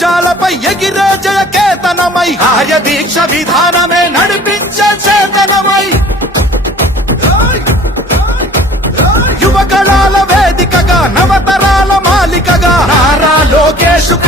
భుజాలపై ఎగిరే జయ కేతనమై ఆయ దీక్ష విధానమే నడిపించే చేతనమై. యువకళాల వేదికగా నవతరాల మాలికగా నారా లోకేశు